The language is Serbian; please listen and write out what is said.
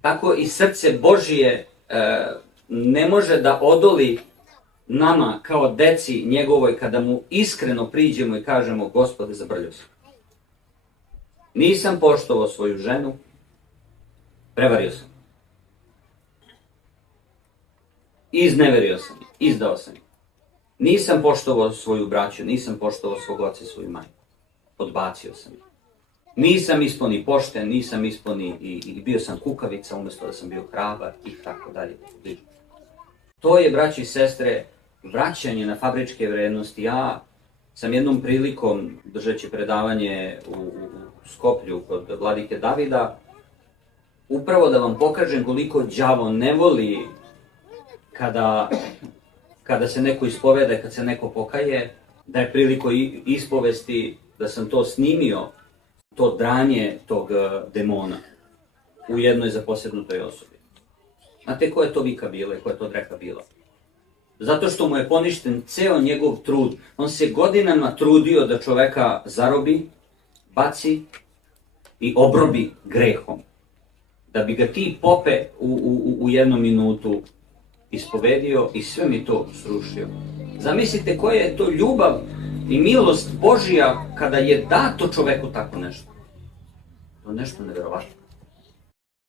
tako i srce Božije ne može da odoli nama kao deci njegovoj kada mu iskreno priđemo i kažemo: Gospode, zabrljao sam. Nisam poštovao svoju ženu, prevario sam. Izneverio sam, izdao sam. Nisam poštovao svoju braću, nisam poštovao svog oca i svoju majku. Odbacio sam. Nisam ispao ni pošten, nisam ispao i bio sam kukavica umjesto da sam bio hrabar i tako dalje. To je, braći i sestre, vraćanje na fabričke vrednosti. Ja sam jednom prilikom, držeći predavanje u Skoplju kod vladike Davida, upravo da vam pokažem koliko đavo ne voli kada se neko ispoveda, kad se neko pokaje, da je priliko ispovesti, da sam to snimio, to dranje tog demona u jednoj zaposjednutoj osobi. Znate koja je to vika bila i koja je to dreka bila? Zato što mu je poništen ceo njegov trud. On se godinama trudio da čoveka zarobi, baci i obrobi grehom. Da bi ga ti pope u jednom minutu ispovedio i sve mi to srušio. Zamislite koja je to ljubav i milost Božija kada je dato čoveku tako nešto. To je nešto nevjerovatno.